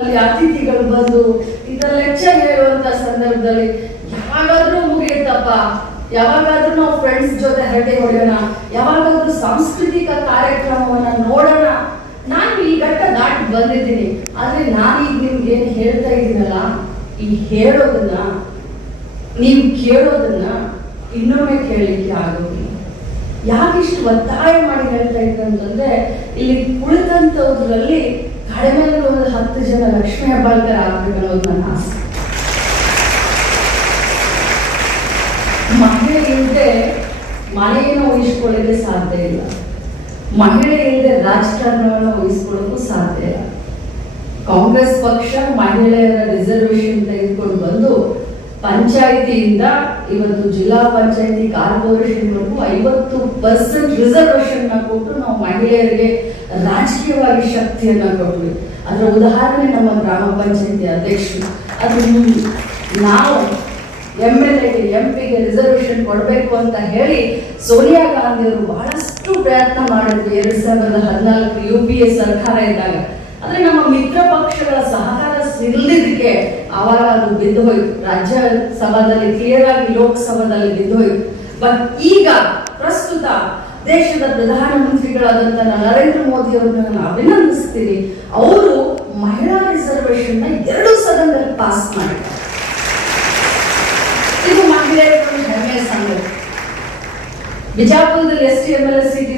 ಅಲ್ಲಿ ಅತಿಥಿಗಳು ಬಂದು ಇದರ ಲೆಕ್ಚರ್ ಹೇಳುವಂತ ಸಂದರ್ಭದಲ್ಲಿ ಯಾವಾಗಾದ್ರೂ ಮುಗಿಯುತ್ತಪ್ಪ, ಯಾವಾಗಾದ್ರೂ ನಾವು ಫ್ರೆಂಡ್ಸ್ ಜೊತೆ ಹರಟೆ ಹೊಡೆಯೋಣ ಯಾವಾಗಾದ್ರೂ ಸಾಂಸ್ಕೃತಿಕ ಕಾರ್ಯಕ್ರಮವನ್ನ ನೋಡೋಣ. ನಾನು ಈ ಘಟ್ಟ ದಾಟಿ ಬಂದಿದ್ದೀನಿ. ಆದ್ರೆ ನಾನೀಗ ನಿಮ್ಗೆ ಏನ್ ಹೇಳ್ತಾ ಇದ್ದೀನಲ್ಲ, ಈ ಹೇಳೋದನ್ನ, ನೀವು ಕೇಳೋದನ್ನ ಇನ್ನೊಮ್ಮೆ ಕೇಳಲಿಕ್ಕೆ ಆಗೋದಿಲ್ಲ. ಯಾಕಿಷ್ಟು ಒತ್ತಾಯ ಮಾಡಿ ಹೇಳ್ತಾ ಇದ್ದೆ ಅಂತಂದ್ರೆ, ಇಲ್ಲಿ ಕುಳಿತಂತವ್ರಲ್ಲಿ ಕಡಿಮೆ ಒಂದು ಹತ್ತು ಜನ ಲಕ್ಷ್ಮೀ ಹೆಬ್ಬಾಳ್ಕರ್ ಆಗ್ಬೇಕು ನನ್ನ ಆಸೆ. ಮಹಿಳೆ ಇಲ್ಲದೆ ಮನೆಯನ್ನು ಉಳಿಸ್ಕೊಳ್ಳಿಕ್ಕೆ ಸಾಧ್ಯ ಇಲ್ಲ. ಮಹಿಳೆ ಇಲ್ಲದೆ ರಾಜಕಾರಣವನ್ನು ವಹಿಸ್ಕೊಳ್ಳೋಕ್ಕೂ ಸಾಧ್ಯ ಇಲ್ಲ. ಕಾಂಗ್ರೆಸ್ ಪಕ್ಷ ಮಹಿಳೆಯರ ರಿಸರ್ವೇಶನ್ ಪಂಚಾಯಿತಿಯಿಂದ ಇವತ್ತು ಜಿಲ್ಲಾ ಪಂಚಾಯಿತಿ ಕಾರ್ಪೊರೇಷನ್ವರೆಗೂ ಐವತ್ತು ಪರ್ಸೆಂಟ್ ರಿಸರ್ವೇಶನ್ನ ಕೊಟ್ಟು ನಾವು ಮಹಿಳೆಯರಿಗೆ ರಾಜಕೀಯವಾಗಿ ಶಕ್ತಿಯನ್ನ ಕೊಟ್ವಿ. ಅದರ ಉದಾಹರಣೆ ನಮ್ಮ ಗ್ರಾಮ ಪಂಚಾಯಿತಿ ಅಧ್ಯಕ್ಷರು. ಅದು ನಾವು ಎಂ ಎಲ್ ಎಗೆ ಎಂ ಪಿಗೆ ರಿಸರ್ವೇಶನ್ ಕೊಡಬೇಕು ಅಂತ ಹೇಳಿ ಸೋನಿಯಾ ಗಾಂಧಿ ಅವರು ಬಹಳಷ್ಟು ಪ್ರಯತ್ನ ಮಾಡಿದ್ವಿ ಎರಡ್ ಸಾವಿರದ ಹದಿನಾಲ್ಕು ಯು ಪಿ ಎ ಸರ್ಕಾರ ಇದ್ದಾಗ. ಆದ್ರೆ ನಮ್ಮ ಮಿತ್ರ ಪಕ್ಷಗಳ ಸಹಕಾರ ಸಿಗಲಿದ್ದಕ್ಕೆ ಆವಾಗ ಅದು ಬಿದ್ದು ಹೋಯ್ತು. ರಾಜ್ಯ ಸಭಾದಲ್ಲಿ ಕ್ಲಿಯರ್ ಆಗಿ ಲೋಕಸಭಾದಲ್ಲಿ ಬಿದ್ದು ಹೋಯ್ತು. ಬಟ್ ಈಗ ಪ್ರಸ್ತುತ ದೇಶದ ಪ್ರಧಾನಮಂತ್ರಿಗಳಾದಂತಹ ನರೇಂದ್ರ ಮೋದಿ ಅವರನ್ನ ನಾನು ಅಭಿನಂದಿಸ್ತೀನಿ. ಅವರು ಮಹಿಳಾ ರಿಸರ್ವೇಶನ್ನ ಎರಡು ಸದನದಲ್ಲಿ ಪಾಸ್ ಮಾಡಿದ್ದಾರೆ. ಇದು ಮಹಿಳೆಯರ ಹೆಮ್ಮೆಯ ಸಂಗತಿ. ಬಿಜಾಪುರದಲ್ಲಿ S T M L S seat